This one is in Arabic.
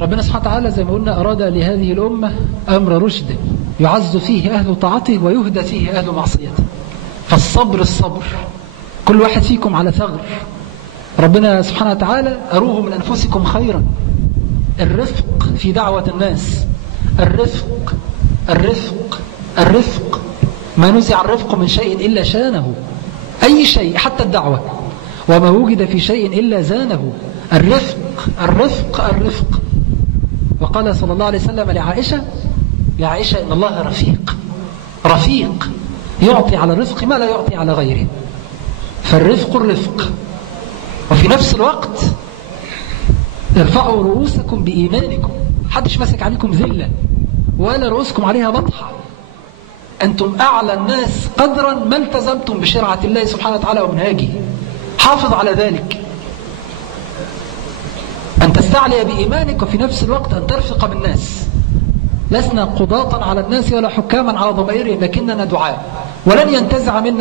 ربنا سبحانه وتعالى زي ما قلنا أراد لهذه الأمة أمر رشد يعز فيه أهل طاعته ويهدى فيه أهل معصيته. فالصبر الصبر، كل واحد فيكم على ثغر. ربنا سبحانه وتعالى أروه من أنفسكم خيرا. الرفق في دعوة الناس، الرفق الرفق الرفق. ما نزع الرفق من شيء إلا شانه، أي شيء حتى الدعوة. وما وجد في شيء إلا زانه. الرفق الرفق الرفق. وقال صلى الله عليه وسلم لعائشة: يا عائشة إن الله رفيق، رفيق يعطي على الرفق ما لا يعطي على غيره. فالرفق الرفق. وفي نفس الوقت ارفعوا رؤوسكم بإيمانكم، حدش مسك عليكم ذلة ولا رؤوسكم عليها بطحة. أنتم أعلى الناس قدرا ما التزمتم بشرعة الله سبحانه وتعالى ومنهاجه. حافظ على ذلك، أن تستعلي بإيمانك وفي نفس الوقت أن ترفق بالناس. لسنا قضاة على الناس ولا حكاما على ضمائرهم، لكننا دعاء، ولن ينتزع منا